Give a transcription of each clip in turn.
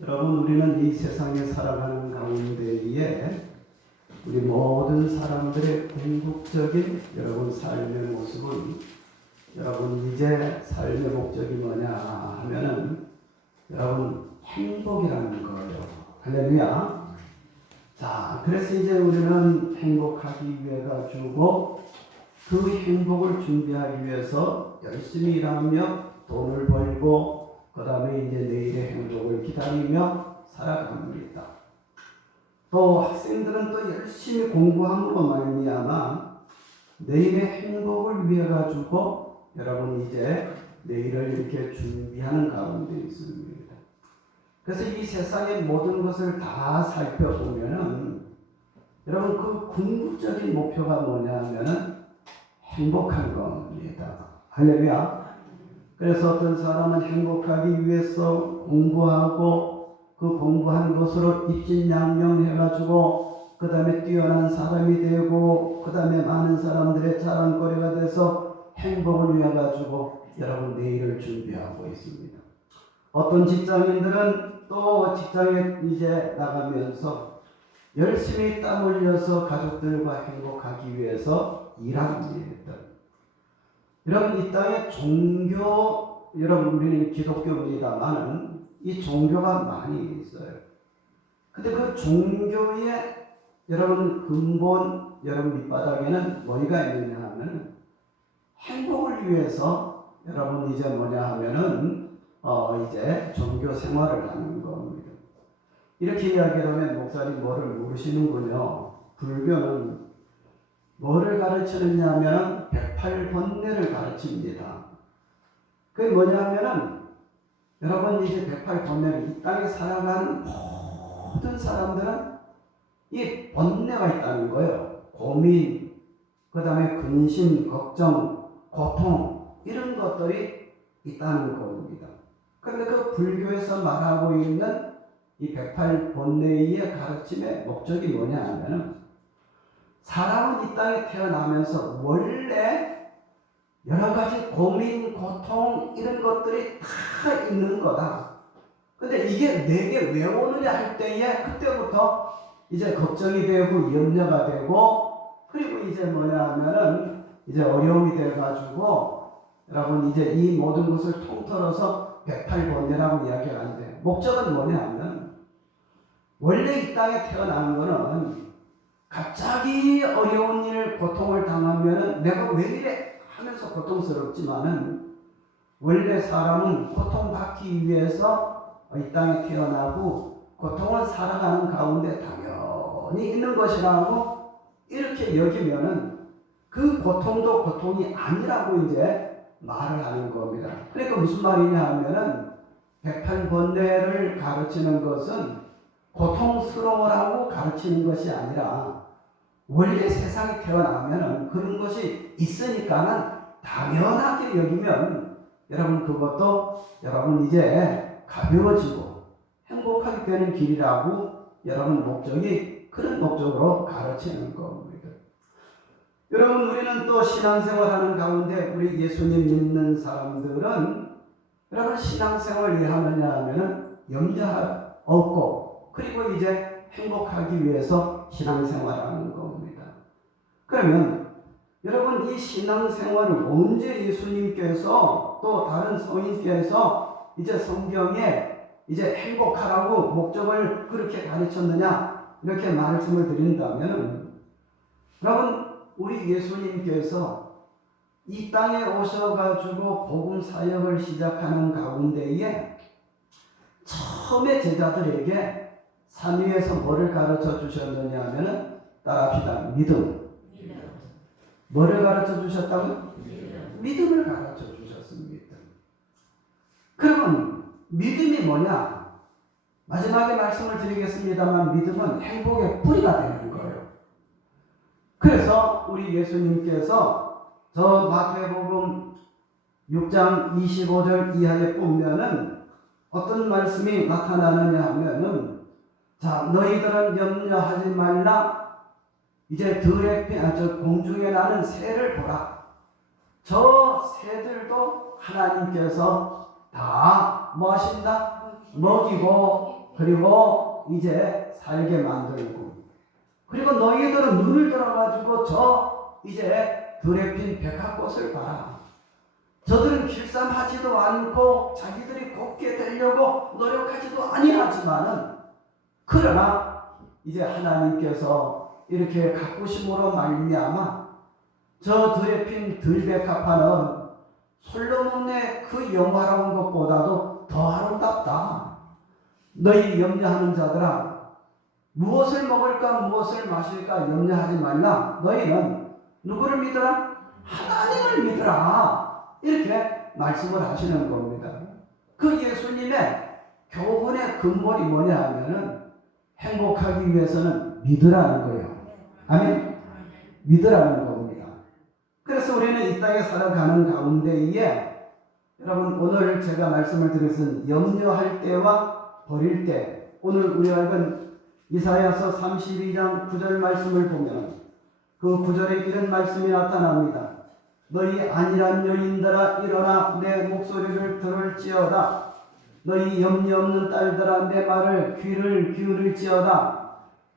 여러분, 우리는 이 세상에 살아가는 가운데에 우리 모든 사람들의 궁극적인 여러분 삶의 모습은 여러분 이제 삶의 목적이 뭐냐 하면은 여러분 행복이라는 거예요. 할렐루야. 자, 그래서 이제 우리는 행복하기 위해 가지고 그 행복을 준비하기 위해서 열심히 일하며 돈을 벌고 그 다음에 이제 내일의 행복을 기다리며 살아갑니다. 또 학생들은 또 열심히 공부함으로 말미암아 내일의 행복을 위해 가지고 여러분 이제 내일을 이렇게 준비하는 가운데 있습니다. 그래서 이 세상의 모든 것을 다 살펴보면은 여러분 그 궁극적인 목표가 뭐냐면은 행복한 겁니다. 할렐루야. 그래서 어떤 사람은 행복하기 위해서 공부하고 그 공부한 것으로 입신양명해가지고 그 다음에 뛰어난 사람이 되고 그 다음에 많은 사람들의 자랑거리가 돼서 행복을 위해 가지고 여러분 내일을 준비하고 있습니다. 어떤 직장인들은 또 직장에 이제 나가면서 열심히 땀 흘려서 가족들과 행복하기 위해서 일합니다. 여러분 이 땅에 종교, 여러분 우리는 기독교입니다만은 이 종교가 많이 있어요. 근데 그 종교의 여러분 근본, 여러분 밑바닥에는 뭐가 있느냐 하면 행복을 위해서 여러분 이제 뭐냐 하면은 이제 종교 생활을 하는 겁니다. 이렇게 이야기하면 목사님 뭐를 모르시는군요. 불교는 뭐를 가르치느냐 하면 108번뇌를 가르칩니다. 그게 뭐냐 하면은 여러분 이제 108번뇌를 이 땅에 살아가는 모든 사람들은 이 번뇌가 있다는 거예요. 고민, 그 다음에 근심, 걱정, 고통 이런 것들이 있다는 겁니다. 그런데 그 불교에서 말하고 있는 이 108번뇌의 가르침의 목적이 뭐냐 하면은 사람은 이 땅에 태어나면서 원래 여러 가지 고민, 고통 이런 것들이 다 있는 거다. 근데 이게 내게 왜 오느냐 할 때에 그때부터 이제 걱정이 되고 염려가 되고 그리고 이제 뭐냐 하면은 이제 어려움이 돼가지고 여러분 이제 이 모든 것을 통틀어서 108번뇌라고 이야기를 하는데 목적은 뭐냐 하면 원래 이 땅에 태어난 거는 갑자기 어려운 일, 고통을 당하면은 내가 왜 이래 하면서 고통스럽지만은 원래 사람은 고통받기 위해서 이 땅에 태어나고 고통을 살아가는 가운데 당연히 있는 것이라고 이렇게 여기면은 그 고통도 고통이 아니라고 이제 말을 하는 겁니다. 그러니까 무슨 말이냐 하면은 108번뇌를 가르치는 것은 고통스러워라고 가르치는 것이 아니라 원래 세상에 태어나면은 그런 것이 있으니까는 당연하게 여기면 여러분 그것도 여러분 이제 가벼워지고 행복하게 되는 길이라고 여러분 목적이 그런 목적으로 가르치는 겁니다. 여러분 우리는 또 신앙생활하는 가운데 우리 예수님 믿는 사람들은 여러분 신앙생활을 왜 하느냐 하면은 염려 없고 그리고 이제 행복하기 위해서 신앙생활하는 겁니다. 그러면 여러분 이 신앙생활을 언제 예수님께서 또 다른 성인께서 이제 성경에 이제 행복하라고 목적을 그렇게 가르쳤느냐 이렇게 말씀을 드린다면 여러분 우리 예수님께서 이 땅에 오셔가지고 복음 사역을 시작하는 가운데에 처음에 제자들에게 산 위에서 뭐를 가르쳐 주셨느냐 하면은 따라합시다. 믿음. 뭐를 가르쳐 주셨다고요? 믿음을 가르쳐 주셨습니다. 그러면 믿음이 뭐냐? 마지막에 말씀을 드리겠습니다만 믿음은 행복의 뿌리가 되는 거예요. 그래서 우리 예수님께서 저 마태복음 6장 25절 이하에 보면은 어떤 말씀이 나타나느냐 하면은 자 너희들은 염려하지 말라. 이제 저 공중에 나는 새를 보라. 저 새들도 하나님께서 다 뭐 하신다? 먹이고 그리고 이제 살게 만들고, 그리고 너희들은 눈을 들어가지고 저 이제 들에 핀 백합꽃을 봐라. 저들은 길쌈하지도 않고 자기들이 곱게 되려고 노력하지도 아니하지만은, 그러나 이제 하나님께서 이렇게 가꾸심으로 말미암아 저 들에 핀 들백합화는 솔로몬의 그 영화로운 것보다도 더 아름답다. 너희 염려하는 자들아, 무엇을 먹을까 무엇을 마실까 염려하지 말라. 너희는 누구를 믿어라? 하나님을 믿어라. 이렇게 말씀을 하시는 겁니다. 그 예수님의 교훈의 근본이 뭐냐 하면은 행복하기 위해서는 믿으라는 거예요. 아멘. 믿으라는 겁니다. 그래서 우리는 이 땅에 살아가는 가운데에, 여러분 오늘 제가 말씀을 드렸은 염려할 때와 버릴 때, 오늘 우리가 읽은 이사야서 32장 9절 말씀을 보면 그 9절에 이런 말씀이 나타납니다. 너희 안일한 여인들아 일어나 내 목소리를 들을지어다. 너희 염려 없는 딸들아 내 말을 귀를 기울일지어다.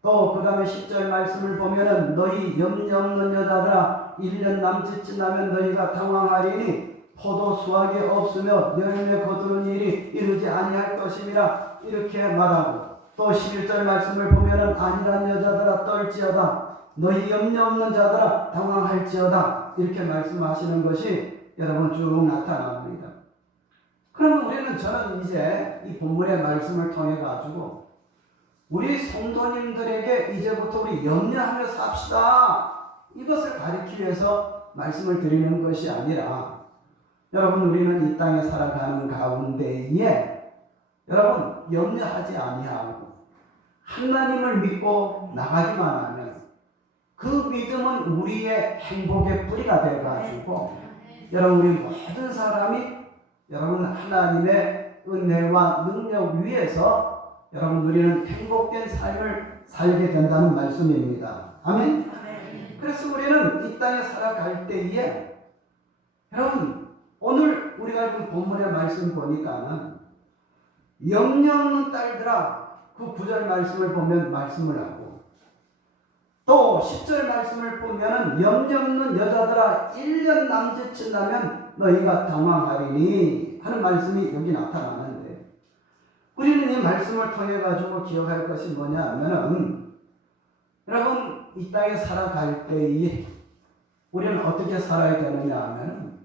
또 그 다음에 10절 말씀을 보면은 너희 염려 없는 여자들아 1년 남짓 지나면 너희가 당황하리니 포도 수확이 없으며 열매 거두는 일이 이르지 아니할 것임이라. 이렇게 말하고, 또 11절 말씀을 보면은 안일한 여자들아 떨지어다. 너희 염려 없는 자들아 당황할지어다. 이렇게 말씀하시는 것이 여러분 쭉 나타납니다. 그러면 저는 이제 이 본문의 말씀을 통해 가지고 우리 성도님들에게 이제부터 우리 염려하며 삽시다, 이것을 가르치기 위해서 말씀을 드리는 것이 아니라, 여러분 우리는 이 땅에 살아가는 가운데에 여러분 염려하지 아니하고 하나님을 믿고 나가기만 하면 그 믿음은 우리의 행복의 뿌리가 되어가지고 여러분 우리 모든 사람이 여러분 하나님의 은혜와 능력 위에서 여러분 우리는 행복된 삶을 살게 된다는 말씀입니다. 아멘. 그래서 우리는 이 땅에 살아갈 때에 여러분 오늘 우리가 읽은 본문의 말씀 보니까는 염려 없는 딸들아, 그 9절 말씀을 보면 말씀을 하고, 또 10절 말씀을 보면은 염려 없는 여자들아 1년 남짓 지나면 너희가 당황하리니 하는 말씀이 여기 나타나는데, 우리는 이 말씀을 통해 가지고 기억할 것이 뭐냐 하면은, 여러분 이 땅에 살아갈 때에 우리는 어떻게 살아야 되느냐 하면은,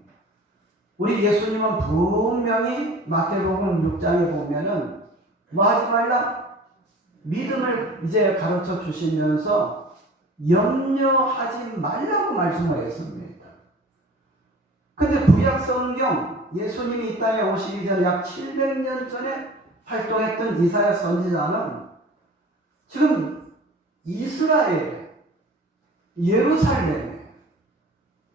우리 예수님은 분명히 마태복음 6장에 보면은 뭐 하지 말라? 믿음을 이제 가르쳐 주시면서 염려하지 말라고 말씀을 했습니다. 근데 구약 성경, 예수님이 이 땅에 오시기 전에 약 700년 전에 활동했던 이사야 선지자는 지금 이스라엘, 예루살렘,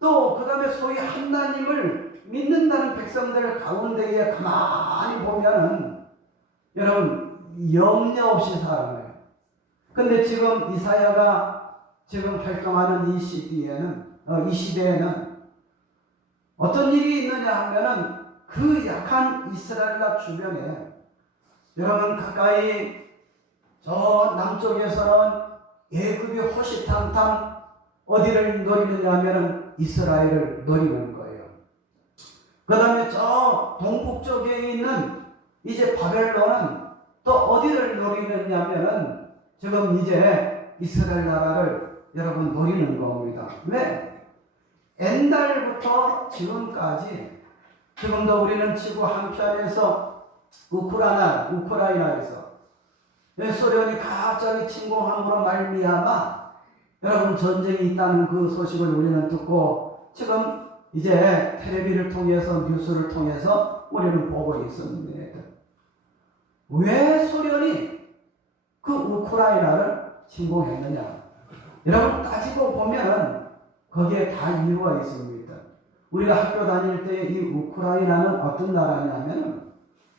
또 그 다음에 소위 하나님을 믿는다는 백성들 가운데에 가만히 보면은 여러분 염려 없이 살아요. 근데 지금 이사야가 지금 활동하는 이 시대에는 어떤 일이 있느냐 하면은 그 약한 이스라엘 나라 주변에 여러분 가까이 저 남쪽에서는 애굽이 호시탐탐 어디를 노리느냐 하면은 이스라엘을 노리는 거예요. 그 다음에 저 동북 쪽에 있는 이제 바벨론은 또 어디를 노리느냐 하면은 지금 이제 이스라엘 나라를 여러분 노리는 겁니다. 왜? 옛날부터 지금까지 지금도 우리는 지구 한편에서 우크라이나에서 소련이 갑자기 침공함으로 말미암아 여러분 전쟁이 있다는 그 소식을 우리는 듣고 지금 이제 텔레비를 통해서 뉴스를 통해서 우리는 보고 있습니다. 왜 소련이 그 우크라이나를 침공했느냐? 여러분 따지고 보면 거기에 다 이유가 있습니다. 우리가 학교 다닐 때 이 우크라이나는 어떤 나라냐면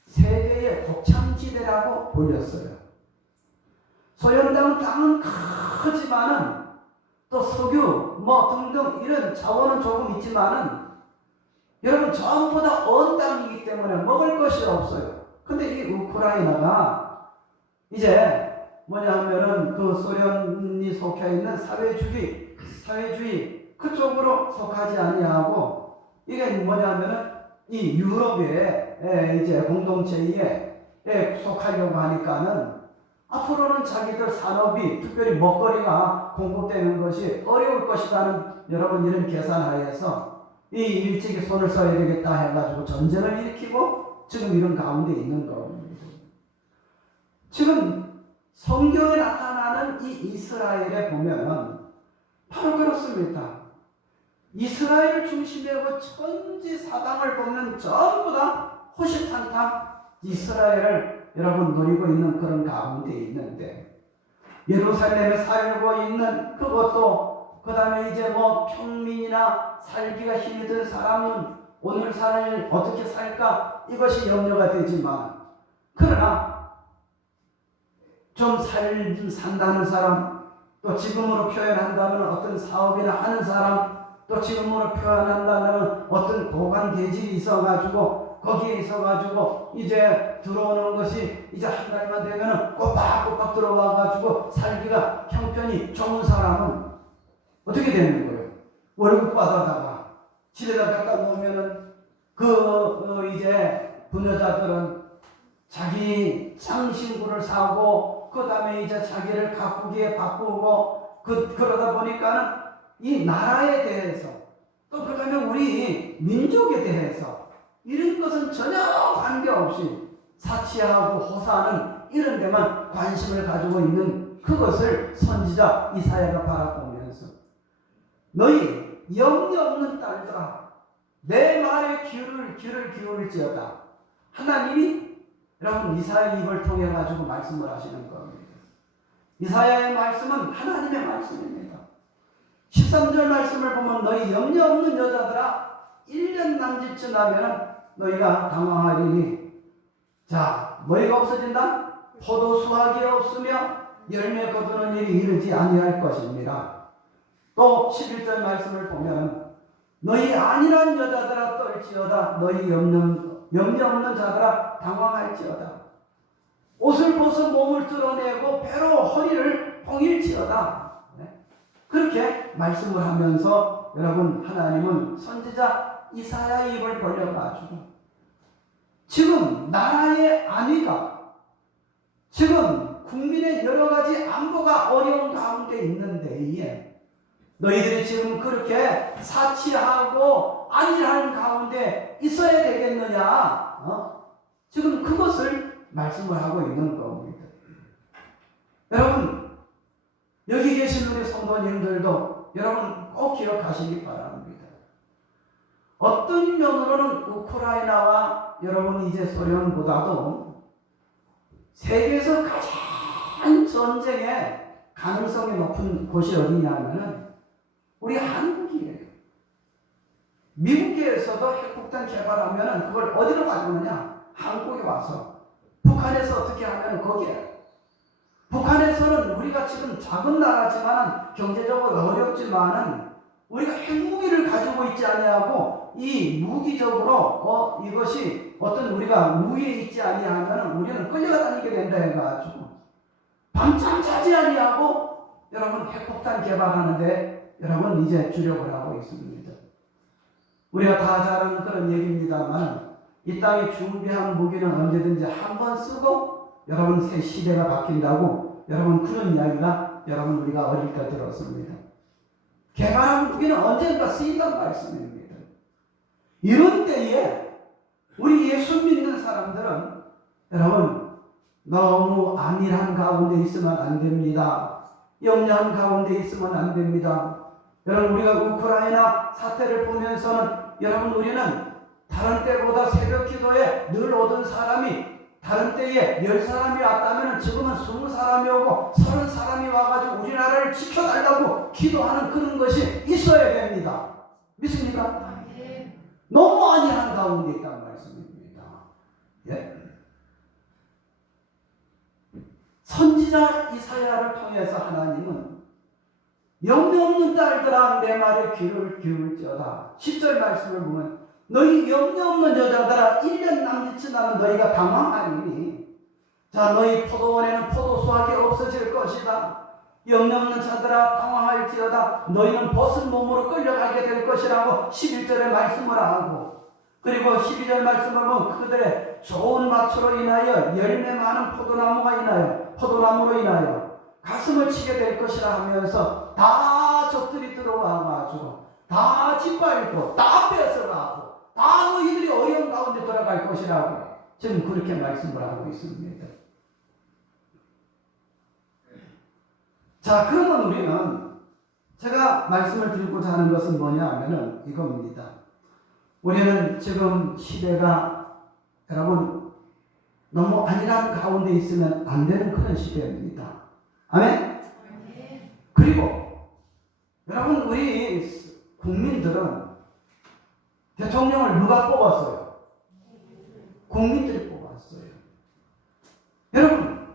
세계의 곡창지대라고 불렸어요. 소련당 땅은 크지만은 또 석유 등등 이런 자원은 조금 있지만은 여러분 전부 다 언 땅이기 때문에 먹을 것이 없어요. 근데 이 우크라이나가 이제 뭐냐 하면은 그 소련이 속해 있는 사회주의 그쪽으로 속하지 아니하고 이게 뭐냐 하면은 이 유럽의 이제 공동체에 속하려고 하니까는 앞으로는 자기들 산업이 특별히 먹거리가 공급되는 것이 어려울 것이라는 여러분 이런 계산하에서 이 일찍이 손을 써야 되겠다 해가지고 전쟁을 일으키고 지금 이런 가운데 있는 겁니다. 지금 성경에 나타나는 이 이스라엘에 보면은 바로 그렇습니다. 이스라엘 중심의 그 천지 사방을 보면 전부 다 호시탐탐 이스라엘을 여러분 노리고 있는 그런 가운데 있는데 예루살렘에 살고 있는 그것도 그 다음에 이제 뭐 평민이나 살기가 힘이 든 사람은 오늘 살 어떻게 살까 이것이 염려가 되지만 그러나 좀 산다는 사람 또 지금으로 표현한다면 어떤 사업이나 하는 사람 또 지금으로 표현한다면 어떤 고관 계직이 있어가지고 거기에 있어가지고 이제 들어오는 것이 이제 한 달만 되면 꼬박꼬박 들어와가지고 살기가 형편이 좋은 사람은 어떻게 되는 거예요? 월급 받아다가 집에다 갖다 놓으면은 이제 부녀자들은 자기 장신구를 사고 그 다음에 이제 자기를 가꾸기에 바쁘고 그러다 보니까는 이 나라에 대해서 또 그 다음에 우리 민족에 대해서 이런 것은 전혀 관계없이 사치하고 호사하는 이런 데만 관심을 가지고 있는 그것을 선지자 이사야가 바라보면서 너희 염려 없는 딸들아 내 말에 귀를 기울일지어다. 하나님이 여러분 이사야의 입을 통해 가지고 말씀을 하시는 겁니다. 이사야의 말씀은 하나님의 말씀입니다. 13절 말씀을 보면 너희 염려 없는 여자들아 1년 남짓 지나면 너희가 당황하리니 자 뭐가 없어진다? 포도 수확이 없으며 열매 거두는 일이 이르지 아니할 것입니다. 또 11절 말씀을 보면 너희 안일한 여자들아 떨지어다 너희 염려 없는 자들아 당황할지어다 옷을 벗어 몸을 드러내고 배로 허리를 봉일지어다. 그렇게 말씀을 하면서 여러분 하나님은 선지자 이사야의 입을 벌려가지고 지금 나라의 안위가 지금 국민의 여러 가지 안보가 어려운 가운데 있는데 너희들이 지금 그렇게 사치하고 안일한 가운데 있어야 되겠느냐? 지금 그것을 말씀을 하고 있는 겁니다. 여러분 여기 계신 우리 성도님들도 여러분 꼭 기억하시기 바랍니다. 어떤 면으로는 우크라이나와 여러분 이제 소련보다도 세계에서 가장 전쟁의 가능성이 높은 곳이 어디냐면은 우리 한국이에요. 미국에서도 핵폭탄 개발하면은 그걸 어디로 가져오느냐? 한국에 와서. 북한에서 어떻게 하면은 거기에. 북한에서는 우리가 지금 작은 나라지만 경제적으로 어렵지만은 우리가 핵무기를 가지고 있지 아니하고 이 무기적으로 이것이 어떤 우리가 우위에 있지 아니하면 우리는 끌려다니게 된다 해가지고 밤잠 자지 아니하고 여러분 핵폭탄 개발하는데 여러분 이제 주력을 하고 있습니다. 우리가 다 잘 아는 그런 얘기입니다만 이 땅에 준비한 무기는 언제든지 한 번 쓰고 여러분 새 시대가 바뀐다고 여러분 그런 이야기가 여러분 우리가 어릴 때 들었습니다. 개발한 무기는 언젠가 쓰인다는 말씀입니다. 이런 때에 우리 예수 믿는 사람들은 여러분 너무 안일한 가운데 있으면 안 됩니다. 염려한 가운데 있으면 안 됩니다. 여러분 우리가 우크라이나 사태를 보면서는 여러분 우리는 다른 때보다 새벽 기도에 늘 오던 사람이 다른 때에 10사람이 왔다면 지금은 20사람이 오고 30사람이 와가지고 우리나라를 지켜달라고 기도하는 그런 것이 있어야 됩니다. 믿습니까? 너무 안일한 가운데 있다는 말씀입니다. 예? 선지자 이사야를 통해서 하나님은 염려 없는 딸들아 내 말에 귀를 기울지어다. 10절 말씀을 보면 너희 염려 없는 여자들아 1년 남짓 지나면 너희가 당황하리니 자, 너희 포도원에는 포도 수확이 없어질 것이다. 염려없는 자들아 당황할지어다. 너희는 벗은 몸으로 끌려가게 될 것이라고 11절에 말씀을 하고, 그리고 12절 말씀을 보면 그들의 좋은 밭으로 인하여 열매 많은 포도나무로 인하여 가슴을 치게 될 것이라 하면서 다 적들이 들어와가지고 다 짓밟고 다 뺏어가고 다 너희들이 어려운 가운데 들어갈 것이라고 지금 그렇게 말씀을 하고 있습니다. 자, 그러면 우리는 제가 말씀을 드리고자 하는 것은 뭐냐 하면은 이겁니다. 우리는 지금 시대가 여러분 너무 안일한 가운데 있으면 안 되는 그런 시대입니다. 아멘? 그리고 여러분 우리 국민들은 대통령을 누가 뽑았어요? 국민들이 뽑았어요. 여러분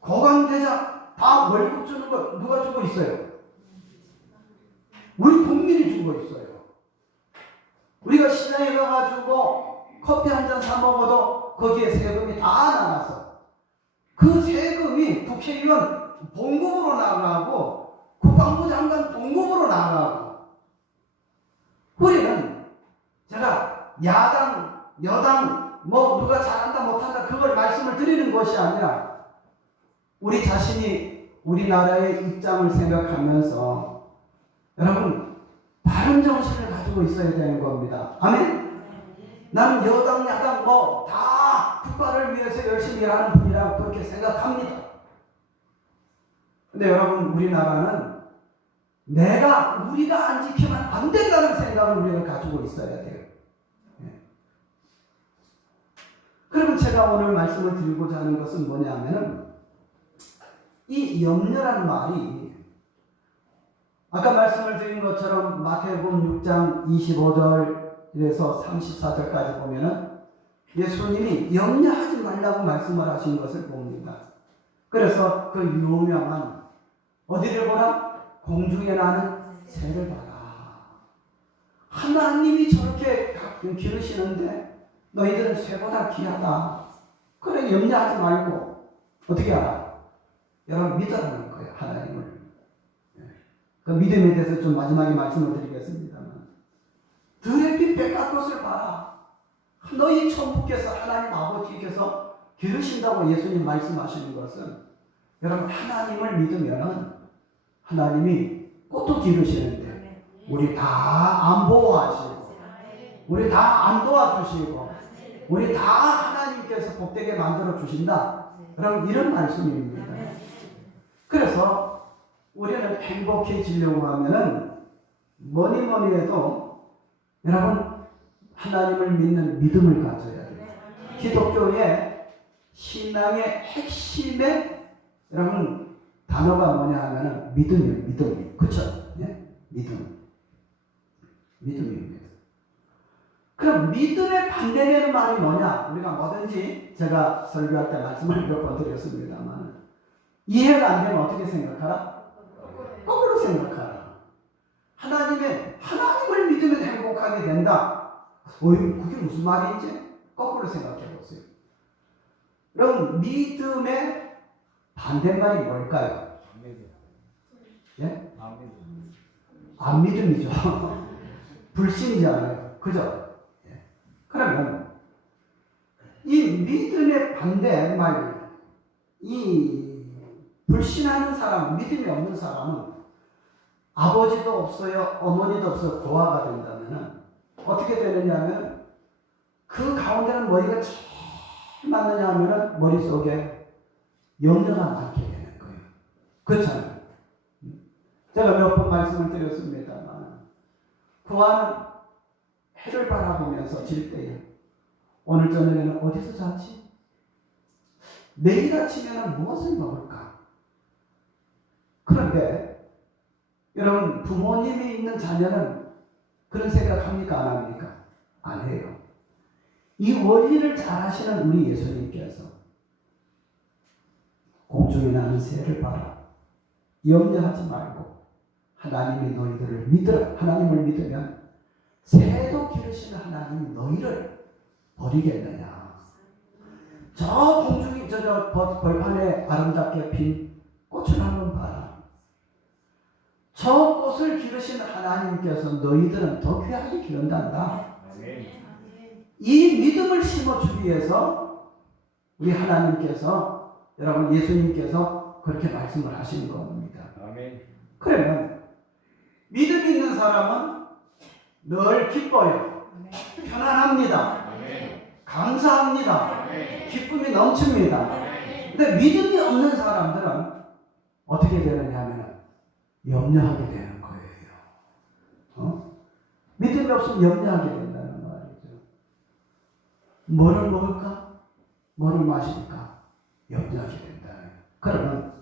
고관대장 다 월급 주는 거 누가 주고 있어요? 우리 국민이 주고 있어요. 우리가 시장에 가가지고 커피 한 잔 사 먹어도 거기에 세금이 다 나가서 그 세금이 국회의원 봉급으로 나가고 국방부 장관 봉급으로 나가고, 우리는 제가 야당 여당 뭐 누가 잘한다 못한다 그걸 말씀을 드리는 것이 아니라 우리 자신이 우리나라의 입장을 생각하면서 여러분 바른 정신을 가지고 있어야 되는 겁니다. 아멘? 나는 여당 야당 뭐 다 국가를 위해서 열심히 일하는 분이라고 그렇게 생각합니다. 근데 여러분 우리나라는 우리가 안 지키면 안 된다는 생각을 우리가 가지고 있어야 돼요. 그러면 제가 오늘 말씀을 드리고자 하는 것은 뭐냐면은 이 염려라는 말이 아까 말씀을 드린 것처럼 마태복음 6장 25절에서 34절까지 보면은 예수님이 염려하지 말라고 말씀을 하신 것을 봅니다. 그래서 그 유명한 어디를 보라? 공중에 나는 새를 봐라. 하나님이 저렇게 기르시는데 너희들은 새보다 귀하다. 그래 염려하지 말고 어떻게 알아? 여러분 믿으라는 거예요. 하나님을. 그 믿음에 대해서 좀 마지막에 말씀을 드리겠습니다만, 들의 빛 백합꽃을 봐라. 너희 천부께서 하나님 아버지께서 기르신다고 예수님 말씀하시는 것은 여러분 하나님을 믿으면 하나님이 꽃도 기르시는데 우리 다 안 보호하시고 우리 다 안 도와주시고 우리 다 하나님께서 복되게 만들어 주신다. 여러분 이런 말씀입니다. 그래서 우리는 행복해지려고 하면은 뭐니 해도 여러분 하나님을 믿는 믿음을 가져야 돼요. 기독교의 신앙의 핵심의 여러분 단어가 뭐냐 하면은 믿음이에요. 믿음. 그쵸? 예? 믿음입니다. 그럼 믿음의 반대되는 말이 뭐냐? 우리가 뭐든지 제가 설교할 때 말씀을 몇 번 드렸습니다만 이해가 안 되면 어떻게 생각하라? 거꾸로 생각하라. 하나님을 믿으면 행복하게 된다. 그게 무슨 말인지 거꾸로 생각해 보세요. 그럼 믿음의 반대말이 뭘까요? 예? 안 믿음이죠. 불신이잖아요. 그죠? 예. 그러면 이 믿음의 반대말, 이 불신하는 사람, 믿음이 없는 사람은 아버지도 없어요, 어머니도 없어요, 고아가 된다면 어떻게 되느냐 하면 그 가운데는 머리가 제일 맞느냐 하면 머릿속에 염려가 많게 되는 거예요. 그렇잖아요. 제가 몇 번 말씀을 드렸습니다만 고아는 해를 바라보면서 질 때에 오늘 저녁에는 어디서 자지? 내일 아침에는 무엇을 먹을까? 그런데 여러분 부모님이 있는 자녀는 그런 생각합니까? 안 합니까? 안 해요. 이 원리를 잘 하시는 우리 예수님께서 공중에 나는 새를 봐라. 염려하지 말고 하나님이 너희들을 믿으라. 하나님을 믿으면 새도 기르시는 하나님이 너희를 버리겠느냐. 저 공중이 저 벌판에 아름답게 핀 꽃을 한번 봐라. 저 꽃을 기르신 하나님께서 너희들은 더 귀하게 기른단다. 이 믿음을 심어주기 위해서 우리 하나님께서, 여러분 예수님께서 그렇게 말씀을 하시는 겁니다. 그러면 믿음 있는 사람은 늘 기뻐요. 편안합니다. 감사합니다. 기쁨이 넘칩니다. 근데 믿음이 없는 사람들은 어떻게 되느냐 하면 염려하게 되는 거예요. 믿음이 없으면 염려하게 된다는 말이죠. 뭐를 먹을까? 뭐를 마실까? 염려하게 된다. 그러면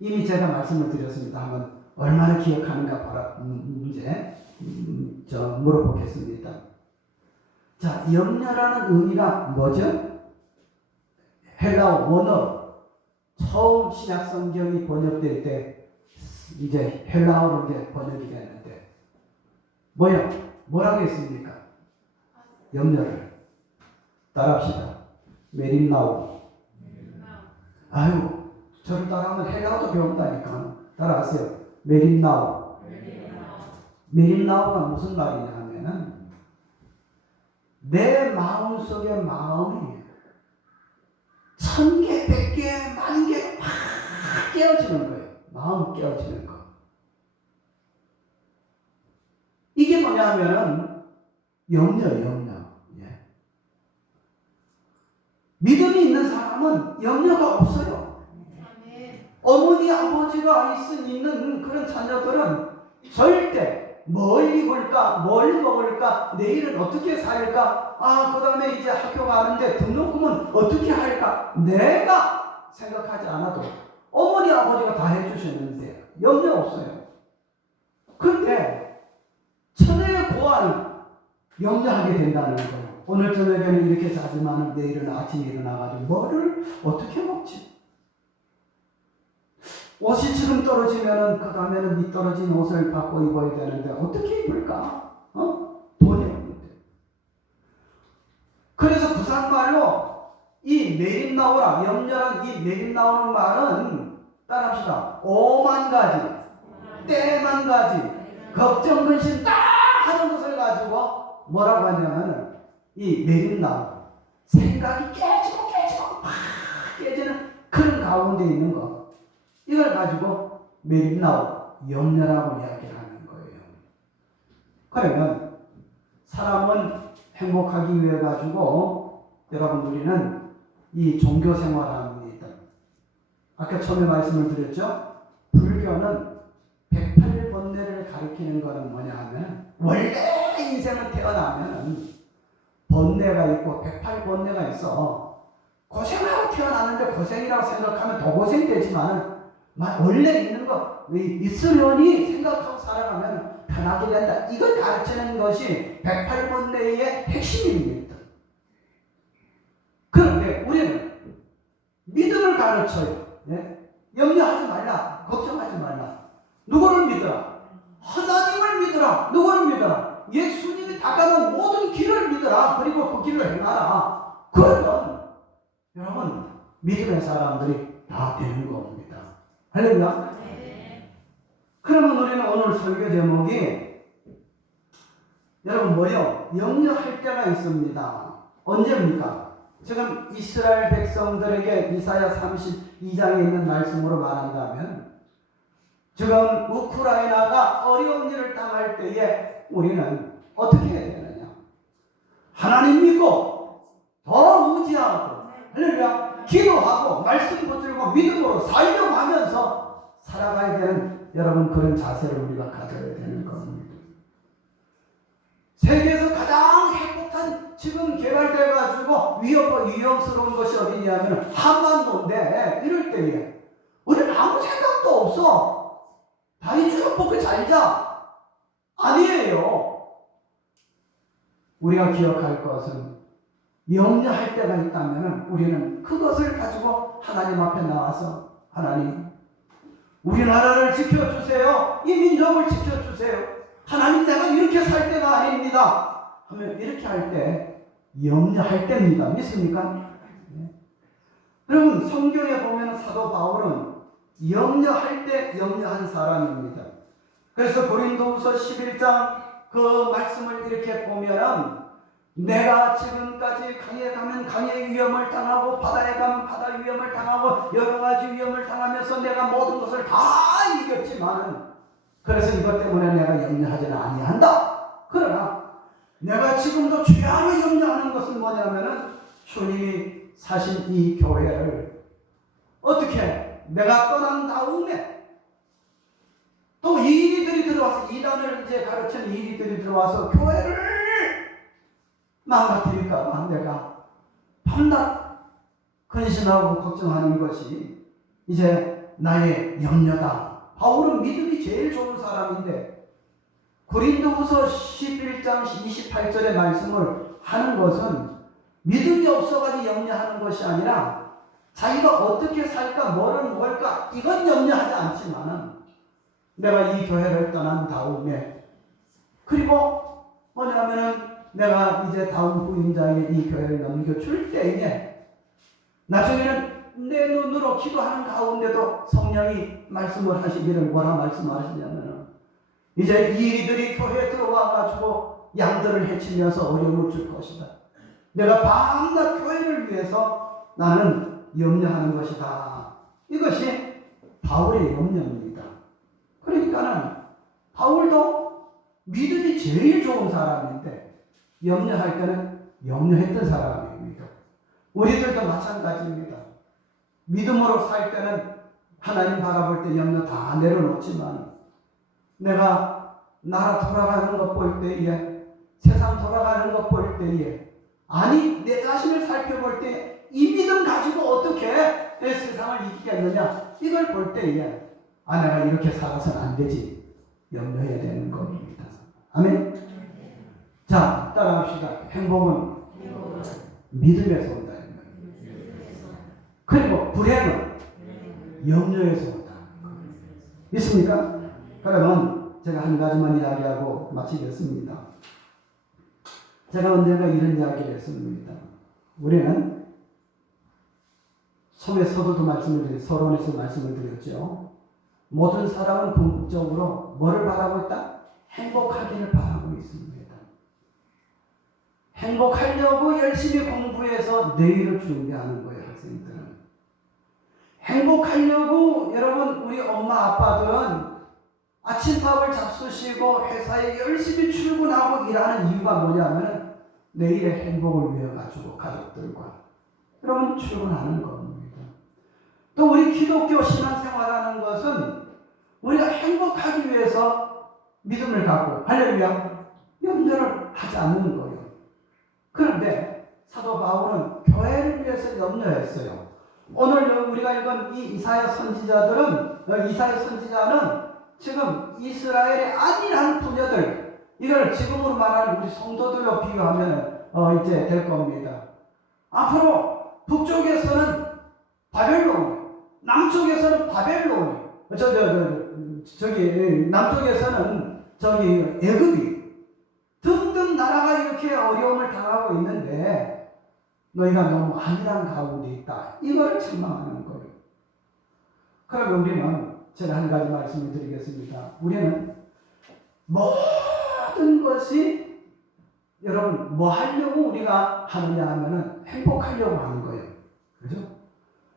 이미 제가 말씀을 드렸습니다. 한번 얼마나 기억하는가 바라 문제 물어보겠습니다. 자, 염려라는 의미가 뭐죠? 헬라어 원어 처음 신약 성경이 번역될 때 이제 헬라어로 이제 번역이 됐는데 뭐라고 했습니까? 염려를 따라합시다. 메림나오. 아유, 저를 따라하면 헬라어도 배운다니까. 따라하세요. 메림나오. 메림나오가 무슨 말이냐 하면은 내 마음속의 마음이 1000개, 100개, 10,000개 막 깨어지는 거예요. 마음 깨어지는 거. 이게 뭐냐면은 염려. 예. 믿음이 있는 사람은 염려가 없어요. 어머니, 아버지가 있는 그런 자녀들은 절대 뭘 입을까, 뭘 먹을까, 내일은 어떻게 살까, 그 다음에 이제 학교 가는데 등록금은 어떻게 할까, 내가 생각하지 않아도 어머니, 아버지가 다 해주셨는데 염려 없어요. 그런데 천혜의 고아는 염려하게 된다는 거예요. 오늘 저녁에는 이렇게 자지만 내일은 아침에 일어나가지고 뭐를 어떻게 먹지? 옷이 지금 떨어지면은 그 다음에는 밑 떨어진 옷을 바꿔 입어야 되는데 어떻게 입을까? 돈이 없는데. 그래서 부산말로 이 내림 나오라, 염려란 이 내림 나오는 말은 따라합시다. 오만 가지, 때만 가지, 걱정 근심 딱 하는 것을 가지고 뭐라고 하냐면은 이 내림 나오, 생각이 깨지고 막 깨지는 그런 가운데 있는 거. 이걸 가지고 메림나오, 염려라고 이야기를 하는 거예요. 그러면 사람은 행복하기 위해 가지고 여러분 우리는 이 종교 생활을 합니다. 아까 처음에 말씀을 드렸죠? 불교는 108번뇌를 가리키는 것은 뭐냐 하면 원래 인생을 태어나면 번뇌가 있고 108번뇌가 있어. 고생하고 태어났는데 고생이라고 생각하면 더 고생되지만 원래 있는 거 있으려니 생각하고 살아가면 편하게 된다. 이걸 가르치는 것이 108번뇌의 핵심입니다. 그런데 우리는 믿음을 가르쳐요. 네? 염려하지 말라. 걱정하지 말라. 누구를 믿어라? 하나님을 믿어라. 누구를 믿어라? 예수님이 닦아놓은 모든 길을 믿어라. 그리고 그 길을 행하라. 그러면 여러분 믿음의 사람들이 다 되는 겁니다. 할렐루야. 그러면 우리는 오늘 설교 제목이 여러분 뭐요? 염려할 때가 있습니다. 언제입니까? 지금 이스라엘 백성들에게 이사야 32장에 있는 말씀으로 말한다면 지금 우크라이나가 어려운 일을 당할 때에 우리는 어떻게 해야 되느냐? 하나님 믿고 더 의지하고 할렐루야 기도하고 말씀 붙들고 믿음으로 살려고 하면서 살아가야 되는 여러분 그런 자세를 우리가 가져야 되는 겁니다. 세계에서 가장 행복한 지금 개발돼가지고 위험스러운 것이 어디냐면 한반도인데 이럴 때에 우리는 아무 생각도 없어. 다리 쭉 뻗고 잘 자. 아니에요. 우리가 기억할 것은 염려할 때가 있다면 우리는 그것을 가지고 하나님 앞에 나와서 하나님 우리나라를 지켜주세요. 이 민족을 지켜주세요. 하나님 내가 이렇게 살 때가 아닙니다. 하면 이렇게 할 때 염려할 때입니다. 믿습니까? 여러분 성경에 보면 사도 바울은 염려할 때 염려한 사람입니다. 그래서 고린도후서 11장 그 말씀을 이렇게 보면은 내가 지금까지 강에 가면 강의 위험을 당하고 바다에 가면 바다 위험을 당하고 여러 가지 위험을 당하면서 내가 모든 것을 다 이겼지만 그래서 이것 때문에 내가 염려하지는 아니한다. 그러나 내가 지금도 주야로 염려하는 것은 뭐냐면은 주님이 사신 이 교회를 어떻게 내가 떠난 다음에 또 이리들이 들어와서 이단을 이제 가르치는 이리들이 들어와서 교회를 망가뜨릴까 봐 내가 밤낮 근심하고 걱정하는 것이 이제 나의 염려다. 바울은 믿음이 제일 좋은 사람인데 고린도후서 11장 28절의 말씀을 하는 것은 믿음이 없어가지고 염려하는 것이 아니라 자기가 어떻게 살까 뭐를 먹을까 이건 염려하지 않지만은 내가 이 교회를 떠난 다음에 그리고 뭐냐면은 내가 이제 다음 부임자에게 이 교회를 넘겨줄 때에 나중에는 내 눈으로 기도하는 가운데도 성령이 말씀을 하시기를 뭐라 말씀하시냐면은 이제 이들이 교회에 들어와가지고 양들을 해치면서 어려움을 줄 것이다. 내가 밤낮 교회를 위해서 나는 염려하는 것이다. 이것이 바울의 염려입니다. 그러니까는 바울도 믿음이 제일 좋은 사람인데 염려할 때는 염려했던 사람입니다. 우리들도 마찬가지입니다. 믿음으로 살 때는 하나님 바라볼 때 염려 다 내려놓지만 내가 나라 돌아가는 것 볼 때에 세상 돌아가는 것 볼 때에 아니 내 자신을 살펴볼 때 이 믿음 가지고 어떻게 내 세상을 이기겠느냐 이걸 볼 때에 아 내가 이렇게 살아서는 안 되지 염려해야 되는 겁니다. 아멘. 자 따라합시다. 행복은 믿음에서 온다. 그리고 불행은 염려에서 온다. 있습니까? 그러면 제가 한 가지만 이야기하고 마치겠습니다. 제가 언젠가 이런 이야기를 했습니다. 우리는 처음에 서론에서 말씀을 드렸죠. 모든 사람은 궁극적으로 뭐를 바라고 있다? 행복하기를 바라고 있습니다. 행복하려고 열심히 공부해서 내일을 준비하는 거예요, 학생들은. 행복하려고 여러분 우리 엄마 아빠들은 아침밥을 잡수시고 회사에 열심히 출근하고 일하는 이유가 뭐냐면 내일의 행복을 위해 가지고 가족들과 여러분 출근하는 겁니다. 또 우리 기독교 신앙생활하는 것은 우리가 행복하기 위해서 믿음을 갖고 할렐루야 염려를 하지 않는 거예요. 그런데 사도 바울은 교회를 위해서 염려했어요. 오늘 우리가 읽은 이 이사야 선지자는 지금 이스라엘의 안일한 부녀들 이걸 지금으로 말하는 우리 성도들로 비유하면 이제 될 겁니다. 앞으로 북쪽에서는 바벨론, 남쪽에서는 바벨론, 남쪽에서는 애굽이 등등 나라가 이렇게 어려움을 당하고 있는데 너희가 너무 안일한 가운데 있다. 이걸 책망하는 거예요. 그러면 우리는 제가 한 가지 말씀을 드리겠습니다. 우리는 모든 것이 여러분 뭐 하려고 우리가 하느냐 하면은 행복하려고 하는 거예요. 그죠?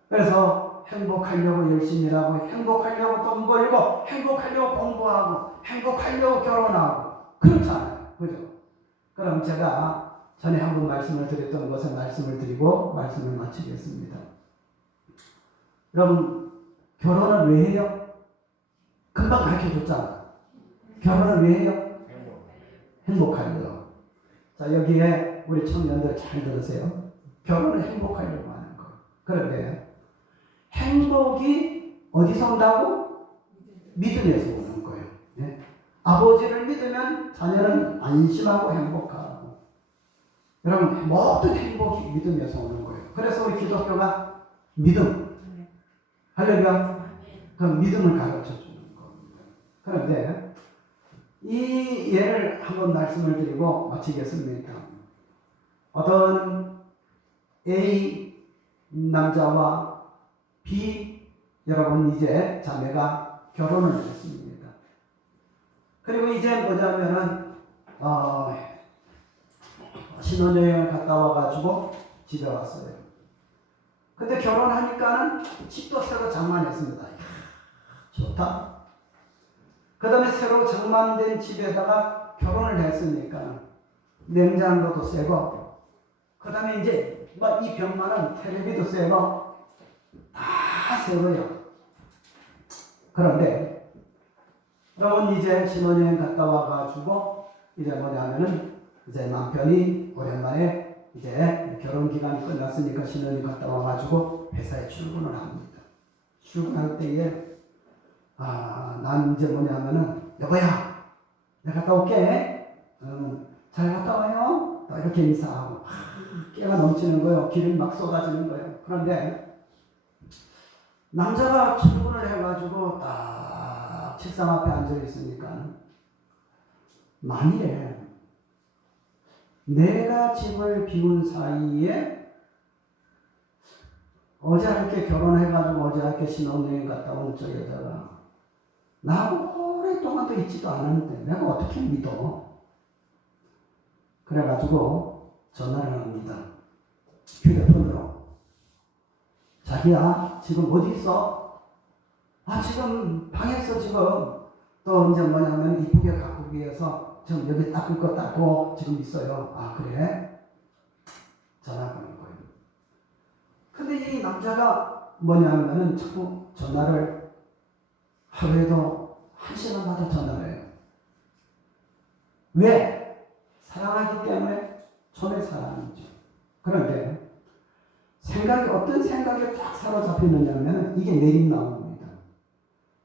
그래서 행복하려고 열심히 일하고 행복하려고 돈 벌고 행복하려고 공부하고 행복하려고 결혼하고 그렇잖아요. 그죠? 그럼 제가 전에 한 번 말씀을 드렸던 것을 말씀을 드리고 말씀을 마치겠습니다. 여러분 결혼을 왜 해요? 금방 가르쳐줬잖아. 결혼을 왜 해요? 행복하려고. 자 여기에 우리 청년들 잘 들으세요. 결혼을 행복하려고 하는 거. 그런데 행복이 어디서 온다고? 믿음에서 오는 거예요. 네? 아버지를 믿으면 자녀는 안심하고 행복하고. 여러분 모든 행복이 믿음에서 오는 거예요. 그래서 우리 기독교가 믿음. 할렐루야. 그 믿음을 가르쳐 주는 겁니다. 그런데 이 예를 한번 말씀을 드리고 마치겠습니다. 어떤 A 남자와 B 여러분 이제 자매가 결혼을 했습니다. 그리고 이제 뭐냐면은 신혼여행을 갔다 와가지고 집에 왔어요. 근데 결혼하니까는 집도 새로 장만했습니다. 이야, 좋다. 그 다음에 새로 장만된 집에다가 결혼을 했으니까 냉장고도 새고, 그 다음에 이제 막 이 벽만은 텔레비도 새고 다 새고요. 그런데 여러분 이제 신혼여행 갔다 와가지고 이제 뭐냐면은 이제 남편이 오랜만에 이제 결혼 기간이 끝났으니까 신혼여행 갔다 와가지고 회사에 출근을 합니다. 출근할 때에 난 이제 뭐냐면은 여보야 내가 갔다 올게. 잘 갔다 와요. 또 이렇게 인사하고 깨가 넘치는 거예요. 기름이 막 쏟아지는 거예요. 그런데 남자가 출근을 해가지고 딱 책상 앞에 앉아 있으니까 만일에 내가 집을 비운 사이에 어제 이렇게 결혼해가지고 어제 이렇게 신혼여행 갔다 온 저 여자가 나하고 오랫동안도 있지도 않았는데 내가 어떻게 믿어? 그래가지고 전화를 합니다. 휴대폰으로. 자기야 지금 어디 있어? 지금 방에서 지금 또 이제 뭐냐면 이쁘게 가꾸기 위해서 지금 여기 닦을 거 닦고 지금 있어요. 그래? 전화 거는 거예요. 근데 이 남자가 뭐냐면은 자꾸 전화를 하루에도 1시간마다 전화를 해요. 왜? 사랑하기 때문에 처음에 사랑이죠. 그런데 어떤 생각에 딱 사로잡히느냐면 이게 내림 나옵니다.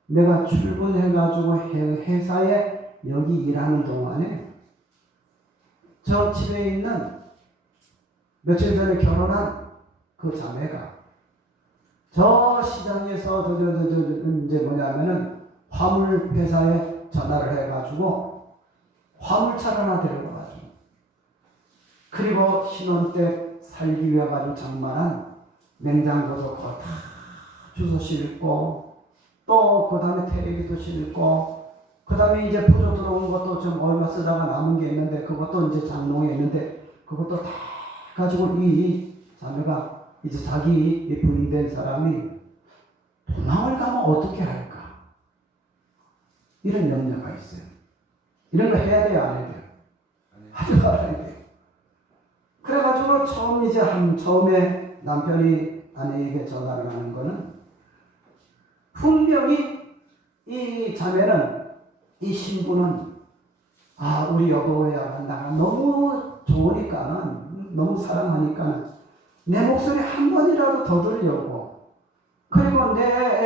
내가 출근해가지고 회사에 여기 일하는 동안에 저 집에 있는 며칠 전에 결혼한 그 자매가 저 시장에서 이제 뭐냐면은 화물 회사에 전화를 해가지고 화물차를 하나 데려가가지고 그리고 신혼 때 살기 위해 가지고 장만한 냉장고도 다 주워 싣고 또 그 다음에 텔레비도 싣고 그 다음에 이제 부조 들어온 것도 좀 얼마 쓰다가 남은 게 있는데 그것도 이제 장롱에 있는데 그것도 다 가지고 이 자매가 이제 자기 부인된 사람이 도망을 가면 어떻게 할까? 이런 염려가 있어요. 이런 거 해야 돼요, 안 해야 돼요? 하지 말아야 돼요. 그래가지고 처음에 남편이 아내에게 전화를 하는 거는 분명히 이 자매는 이 신부는 우리 여보야 나가 너무 좋으니까 너무 사랑하니까 내 목소리 한 번이라도 더 들으려고 그리고 내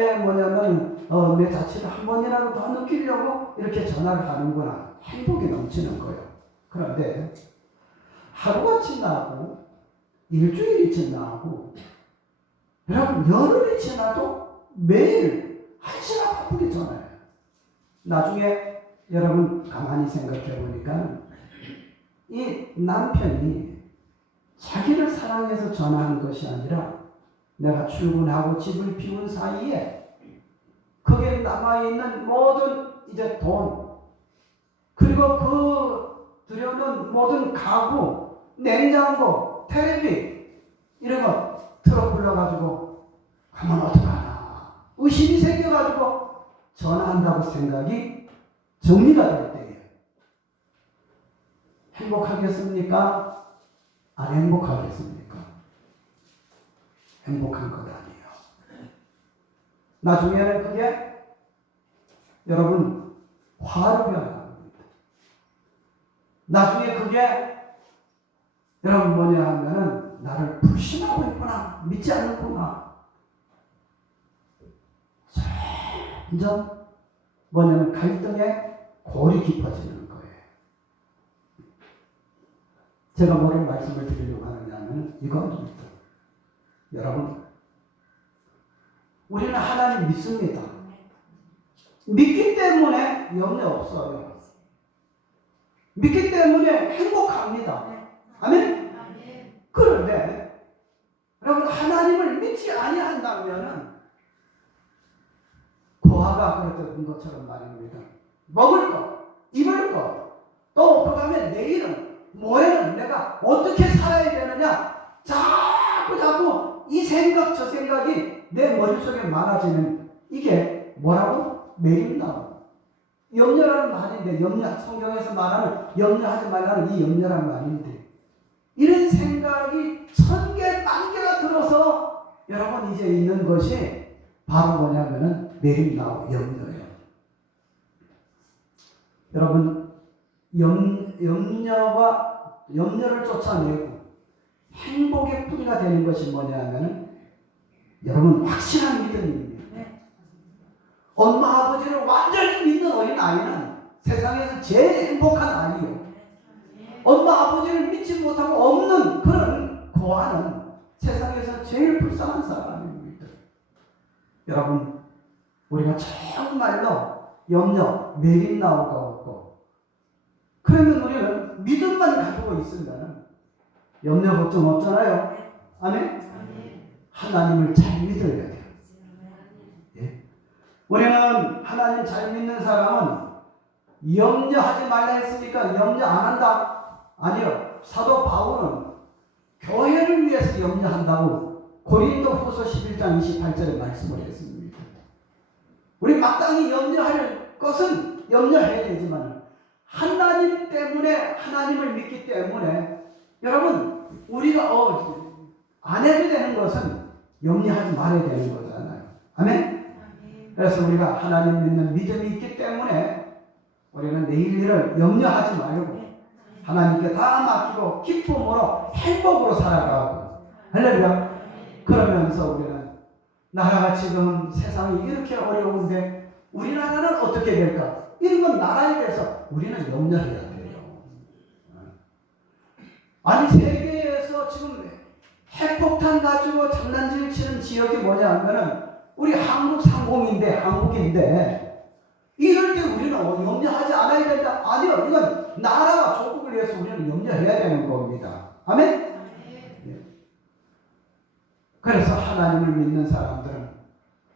자취를 한 번이라도 더 느끼려고 이렇게 전화를 하는구나. 행복이 넘치는 거예요. 그런데 하루가 지나고 일주일이 지나고 여러분 열흘이 지나도 매일 1시간 바쁘게 전화해요. 나중에 여러분 가만히 생각해 보니까 이 남편이 자기를 사랑해서 전화하는 것이 아니라 내가 출근하고 집을 비운 사이에 거기에 남아있는 모든 이제 돈 그리고 그 들여놓은 모든 가구 냉장고, 텔레비 이런 거 틀어 불러가지고 가면 어떡하나 의심이 생겨가지고 전화한다고 생각이 정리가 될 때예요. 행복하겠습니까? 안 행복하겠습니까? 행복한 것 아니에요. 나중에는 그게 여러분 화로 변합니다. 나중에 그게 여러분 뭐냐 하면은 나를 불신하고 있구나. 믿지 않는구나. 점점 뭐냐면 갈등의 골이 깊어지는 거예요. 제가 뭐를 말씀을 드리려고 하느냐면 이겁니다. 여러분 우리는 하나님 믿습니다. 믿기 때문에 염려 없어요. 믿기 때문에 행복합니다. 아멘? 그런데 여러분, 하나님을 믿지 아니한다면은 고아가 그랬던 것처럼 말입니다. 먹을 것, 입을 것, 또 그 다음에 내일은 모레는 내가 어떻게 살아야 되느냐, 자꾸 이 생각 저 생각이 내 머릿속에 많아지는, 이게 뭐라고? 매임나무. 염려라는 말인데, 성경에서 말하는 염려하지 말라는 이 염려라는 말인데, 이런 생각이 1000개, 10,000개가 들어서 여러분 이제 있는 것이 바로 뭐냐면은 매임나무, 염려예요. 여러분, 염려를 쫓아내고 행복의 뿌리가 되는 것이 뭐냐면은 여러분 확실한 믿음입니다. 엄마 아버지를 완전히 믿는 어린아이는 세상에서 제일 행복한 아이예요. 엄마 아버지를 믿지 못하고 없는 그런 고아는 세상에서 제일 불쌍한 사람입니다. 여러분, 우리가 정말로 염려, 매임나무가 없고, 그러면 우리는 믿음만 가지고 있으면 염려 걱정 없잖아요. 아멘? 하나님을 잘 믿어야 돼요. 예? 우리는 하나님 잘 믿는 사람은 염려하지 말라 했으니까 염려 안 한다? 아니요. 사도 바울은 교회를 위해서 염려한다고 고린도 후서 11장 28절에 말씀을 했습니다. 우리 마땅히 염려할 것은 염려해야 되지만 하나님 때문에, 하나님을 믿기 때문에 여러분 우리가 안 해도 되는 것은 염려하지 말아야 되는 거잖아요. 아멘? 그래서 우리가 하나님 믿는 믿음이 있기 때문에 우리는 내일 일을 염려하지 말고 하나님께 다 맡기고 기쁨으로 행복으로 살아가고, 할렐루야. 그러면서 우리는 나라가 지금 세상이 이렇게 어려운데 우리나라는 어떻게 될까? 이런 건 나라에 대해서 우리는 염려해야 돼요. 아니, 세계에서 지금 핵폭탄 가지고 장난질 치는 지역이 뭐냐 하면은 우리 한국인데 이럴 때 우리는 염려하지 않아야 된다? 아니요. 이건 나라와 조국을 위해서 우리는 염려해야 되는 겁니다. 아멘? 네. 그래서 하나님을 믿는 사람들은,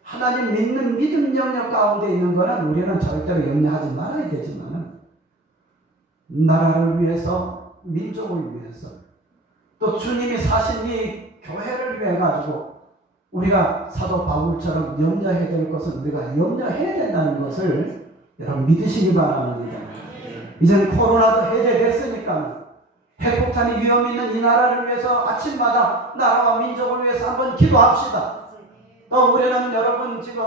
하나님 믿는 믿음 영역 가운데 있는 거는 우리는 절대로 염려하지 말아야 되지만 나라를 위해서, 민족을 위해서, 또 주님이 사신 이 교회를 위해 가지고 우리가 사도 바울처럼 염려해야 될 것은 우리가 염려해야 된다는 것을 여러분 믿으시기 바랍니다. 이제는 코로나도 해제됐으니까 핵폭탄이 위험 있는 이 나라를 위해서 아침마다 나라와 민족을 위해서 한번 기도합시다. 또 우리는 여러분 지금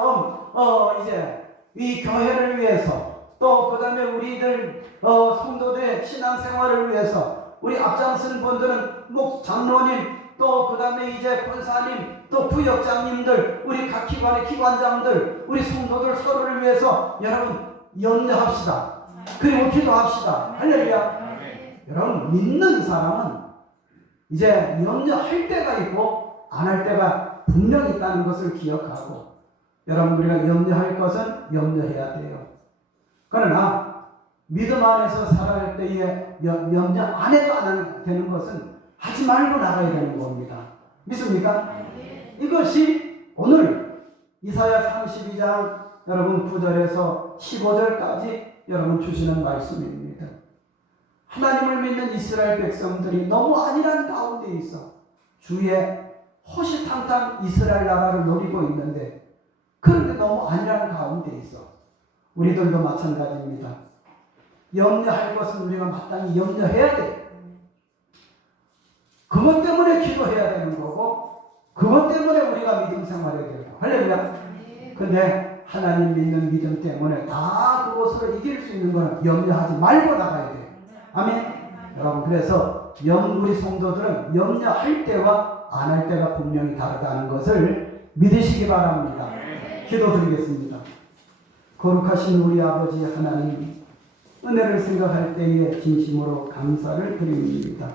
이제 이 교회를 위해서, 또 그 다음에 우리들 성도들의 신앙생활을 위해서 우리 앞장선 분들은 장로님, 또 그 다음에 이제 권사님, 또 부역장님들, 우리 각 기관의 기관장들, 우리 성도들 서로를 위해서 여러분 염려합시다. 그리고 기도합시다. 할렐루야. 여러분, 믿는 사람은 이제 염려할 때가 있고 안 할 때가 분명히 있다는 것을 기억하고, 여러분 우리가 염려할 것은 염려해야 돼요. 그러나 믿음 안에서 살아갈 때에 염려 안 해도 안 되는 것은 하지 말고 나가야 되는 겁니다. 믿습니까? 이것이 오늘 이사야 32장 여러분 9절에서 15절까지 여러분 주시는 말씀입니다. 하나님을 믿는 이스라엘 백성들이 너무 안일한 가운데 있어 주의 호시탐탐 이스라엘 나라를 노리고 있는데, 그런데 너무 안일한 가운데 있어. 우리들도 마찬가지입니다. 염려할 것은 우리가 마땅히 염려해야 돼. 그것 때문에 기도해야 되는 거고, 그것 때문에 우리가 믿음 생활해야 되고, 할렐루야. 근데 하나님 믿는 믿음 때문에 다 그것을 이길 수 있는 거는 염려하지 말고 나가야 돼요. 아멘. 여러분, 그래서 우리 성도들은 염려할 때와 안 할 때가 분명히 다르다는 것을 믿으시기 바랍니다. 기도드리겠습니다. 거룩하신 우리 아버지 하나님, 은혜를 생각할 때에 진심으로 감사를 드립니다.